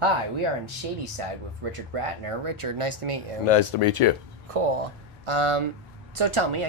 Hi, we are in Shadyside with Richard Rattner. Richard, nice to meet you. Nice to meet you. Cool. So tell me,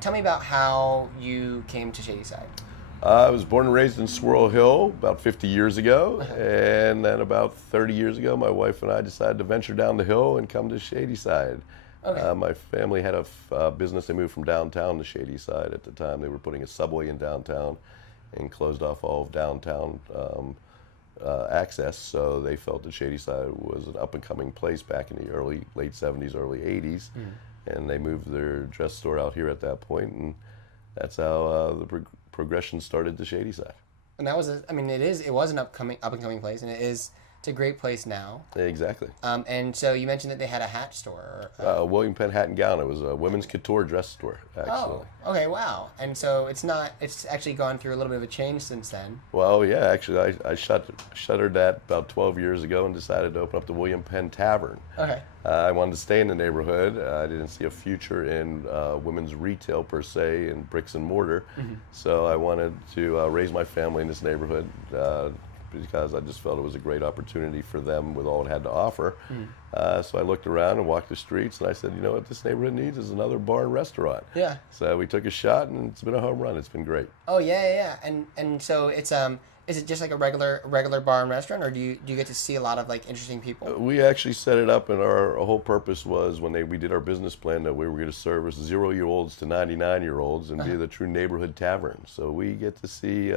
tell me about how you came to Shadyside. I was born and raised in Squirrel Hill about 50 years ago, and then about 30 years ago, my wife and I decided to venture down the hill and come to Shadyside. Okay. My family had a business. They moved from downtown to Shadyside at the time. They were putting a subway in downtown and closed off all of downtown access, so they felt that Shadyside was an up-and-coming place back in the late 70s, early 80s, and they moved their dress store out here at that point, and that's how the progression started to Shadyside. And that was, it was an up and coming place, and it's a great place now. Exactly. And so you mentioned that they had a hat store. William Penn Hat and Gown. It was a women's couture dress store, actually. Oh, okay, wow. And so it's actually gone through a little bit of a change since then. Well, yeah, actually, I shuttered that about 12 years ago and decided to open up the William Penn Tavern. Okay. I wanted to stay in the neighborhood. I didn't see a future in women's retail per se, in bricks and mortar. So I wanted to raise my family in this neighborhood because I just felt it was a great opportunity for them with all it had to offer. So I looked around and walked the streets, and I said, you know what this neighborhood needs is another bar and restaurant. Yeah. So we took a shot, and it's been a home run. It's been great. Oh yeah. And so it's is it just like a regular bar and restaurant, or do you get to see a lot of like interesting people? We actually set it up, and our whole purpose was when we did our business plan that we were going to service 0-year-olds to 99-year-olds and be the true neighborhood tavern. So we get to see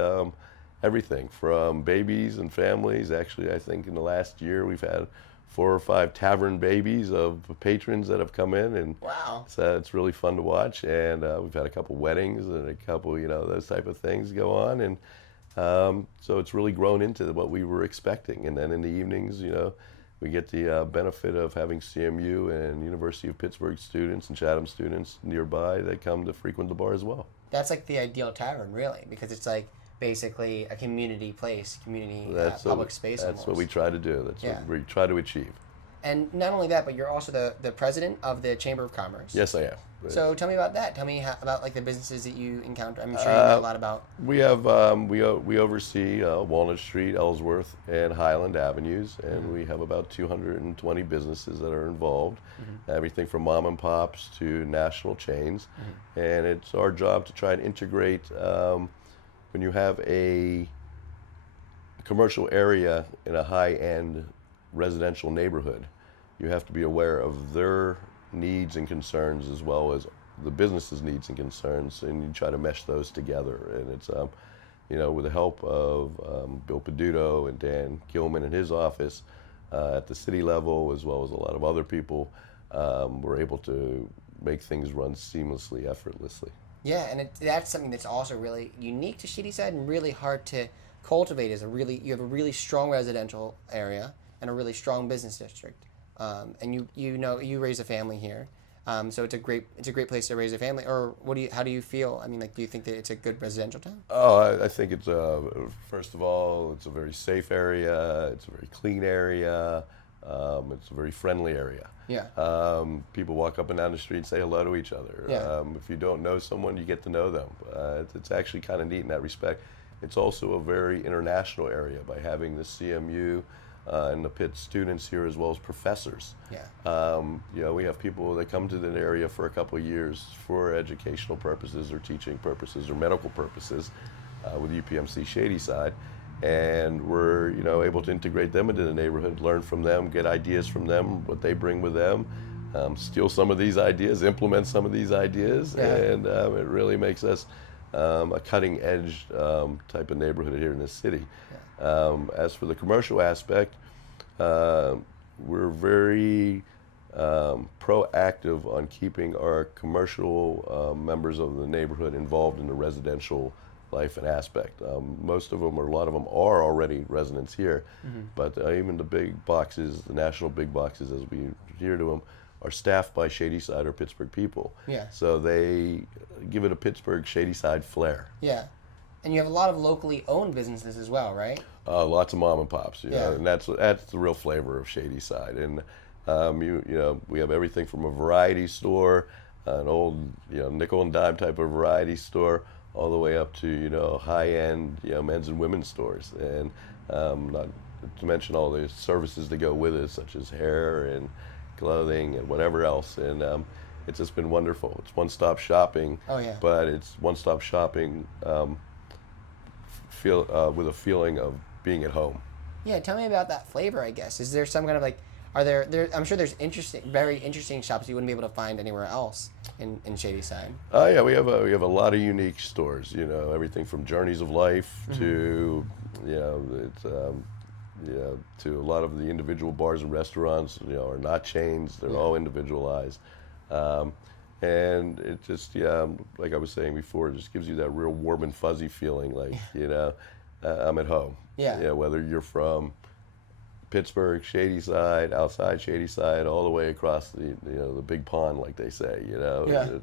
everything from babies and families. Actually, I think in the last year we've had 4 or 5 tavern babies of patrons that have come in, and Wow. so it's really fun to watch. And we've had a couple weddings and a couple, those type of things go on, and so it's really grown into what we were expecting. And then in the evenings, we get the benefit of having CMU and University of Pittsburgh students and Chatham students nearby that come to frequent the bar as well. That's like the ideal tavern, really, because it's like basically a community place, public space. That's almost. what we try to do. That's what we try to achieve. And not only that, but you're also the president of the Chamber of Commerce. Yes, I am. So tell me about that. Tell me about like the businesses that you encounter. I'm sure you know a lot about. We have we oversee Walnut Street, Ellsworth, and Highland Avenues, and we have about 220 businesses that are involved. Everything from mom and pops to national chains, and it's our job to try and integrate. When you have a commercial area in a high-end residential neighborhood, you have to be aware of their needs and concerns as well as the business's needs and concerns, and you try to mesh those together. And it's with the help of Bill Peduto and Dan Gilman in his office at the city level, as well as a lot of other people, we're able to make things run seamlessly, effortlessly. Yeah, and that's something that's also really unique to Shadyside and really hard to cultivate. You have a really strong residential area and a really strong business district, and you raise a family here, so it's a great place to raise a family. Or how do you feel? I mean, like, do you think that it's a good residential town? Oh, I think it's first of all, it's a very safe area. It's a very clean area. It's a very friendly area. Yeah. People walk up and down the street and say hello to each other. Yeah. If you don't know someone, you get to know them. It's actually kind of neat in that respect. It's also a very international area by having the CMU and the Pitt students here as well as professors. Yeah. We have people that come to the area for a couple of years for educational purposes or teaching purposes or medical purposes with UPMC Shadyside. And we're able to integrate them into the neighborhood, learn from them, get ideas from them, what they bring with them, steal some of these ideas, implement some of these ideas, and it really makes us a cutting edge type of neighborhood here in this city. As for the commercial aspect, we're very proactive on keeping our commercial members of the neighborhood involved in the residential life and aspect. Most of them, or a lot of them, are already residents here, but even the big boxes, the national big boxes, as we refer to them, are staffed by Shadyside or Pittsburgh people. Yeah. So they give it a Pittsburgh Shadyside flair. Yeah. And you have a lot of locally owned businesses as well, right? Lots of mom and pops, Yeah. and that's the real flavor of Shadyside. And we have everything from a variety store, an old nickel and dime type of variety store, all the way up to high end men's and women's stores. And not to mention all the services that go with it, such as hair and clothing and whatever else. And it's just been wonderful. It's one-stop shopping. Oh, yeah. But it's one-stop shopping with a feeling of being at home. Yeah, tell me about that flavor, I guess. Is there some kind of like, are there I'm sure there's very interesting shops you wouldn't be able to find anywhere else in Shadyside. Oh yeah, we have a lot of unique stores. You know, everything from Journeys of Life to to a lot of the individual bars and restaurants. You know, are not chains; they're all individualized, and it just like I was saying before, it just gives you that real warm and fuzzy feeling, like I'm at home. Yeah. You know, whether you're from Pittsburgh, Shadyside, outside Shadyside, all the way across the the big pond, like they say. You know, Yeah.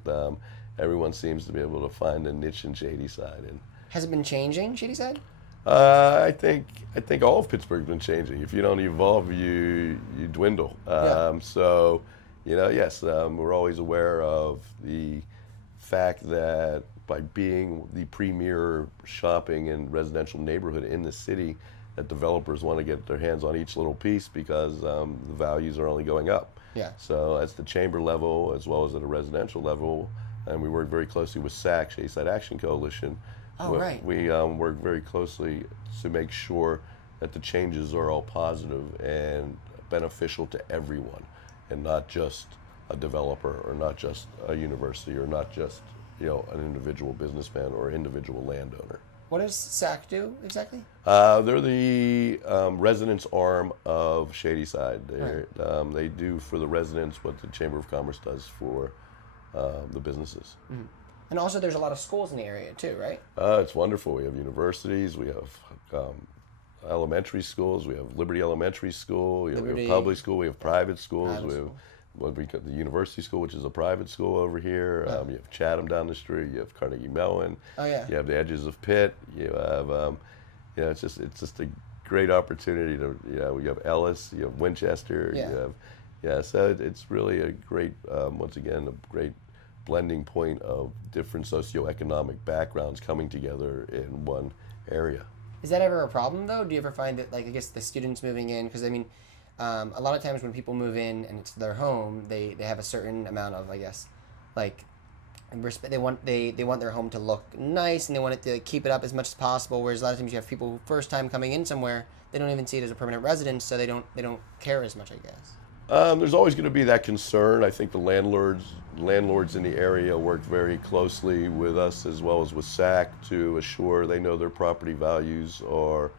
Everyone seems to be able to find a niche in Shadyside. And Has it been changing, Shadyside? I think all of Pittsburgh's been changing. If you don't evolve, you dwindle. So, yes, we're always aware of the fact that by being the premier shopping and residential neighborhood in the city, that developers want to get their hands on each little piece because the values are only going up. Yeah. So at the chamber level as well as at a residential level, and we work very closely with SAC, Shadyside Action Coalition. Oh, right. We work very closely to make sure that the changes are all positive and beneficial to everyone, and not just a developer or not just a university or not just an individual businessman or individual landowner. What does SAC do exactly? They're the residents arm of Shadyside. They do for the residents what the Chamber of Commerce does for the businesses. Mm-hmm. And also there's a lot of schools in the area too, right? It's wonderful. We have universities, we have elementary schools, we have Liberty Elementary School, we have public school, we have private schools, we have what we call the University School, which is a private school over here. You have Chatham down the street. You have Carnegie Mellon. Oh yeah. You have the edges of Pitt. You have, it's just a great opportunity to, you have Ellis. You have Winchester. Yeah. You have, so it's really a great, once again, a great blending point of different socioeconomic backgrounds coming together in one area. Is that ever a problem though? Do you ever find that, like, I guess the students moving in, because I mean, a lot of times when people move in and it's their home, they have a certain amount of, I guess, like, respect. They want their home to look nice and they want it to keep it up as much as possible. Whereas a lot of times you have people who first time coming in somewhere, they don't even see it as a permanent residence, so they don't care as much, I guess. There's always going to be that concern. I think the landlords in the area work very closely with us as well as with SAC to assure they know their property values are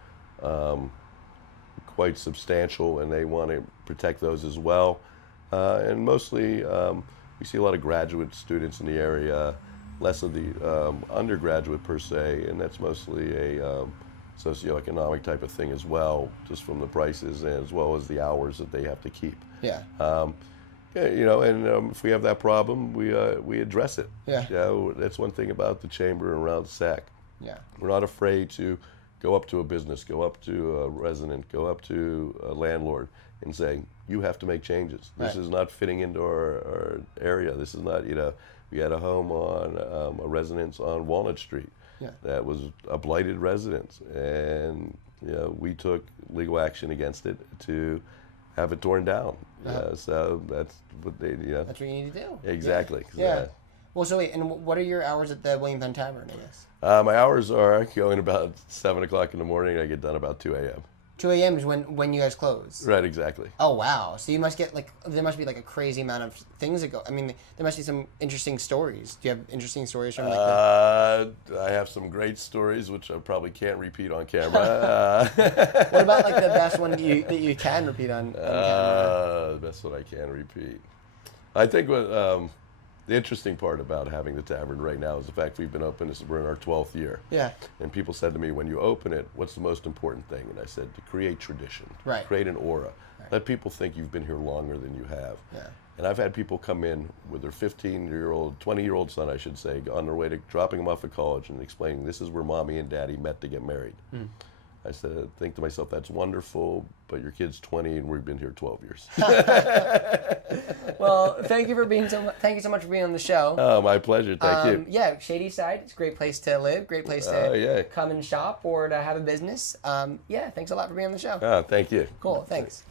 quite substantial, and they want to protect those as well. And mostly, we see a lot of graduate students in the area, less of the undergraduate per se, and that's mostly a socioeconomic type of thing as well, just from the prices and as well as the hours that they have to keep. Yeah. If we have that problem, we address it. Yeah. That's one thing about the chamber and around SAC. Yeah. We're not afraid to go up to a business, go up to a resident, go up to a landlord and say, you have to make changes. This is not fitting into our area. This is not, we had a home on a residence on Walnut Street that was a blighted residence. And, we took legal action against it to have it torn down. So that's what they, That's what you need to do. Exactly. Yeah. Well, so wait, and what are your hours at the William Penn Tavern, I guess? My hours are going about 7 o'clock in the morning. I get done about 2 a.m. 2 a.m. is when you guys close. Right, exactly. Oh, wow. So you must get, there must be a crazy amount of things that go. I mean, there must be some interesting stories. Do you have interesting stories from I have some great stories, which I probably can't repeat on camera. What about the best one that you can repeat on camera? The best one I can repeat. I think what the interesting part about having the tavern right now is the fact we've been open. We're in our 12th year. Yeah. And people said to me, when you open it, what's the most important thing? And I said, to create tradition. Right. Create an aura. Right. Let people think you've been here longer than you have. Yeah. And I've had people come in with their 15-year-old, 20-year-old son, I should say, on their way to dropping them off at college and explaining this is where mommy and daddy met to get married. I said, think to myself, that's wonderful, but your kid's 20 and we've been here 12 years. Well, thank you so much for being on the show. Oh, my pleasure. Thank you. Yeah, Shadyside, it's a great place to live, great place to come and shop or to have a business. Yeah, thanks a lot for being on the show. Oh, thank you. Cool, thanks.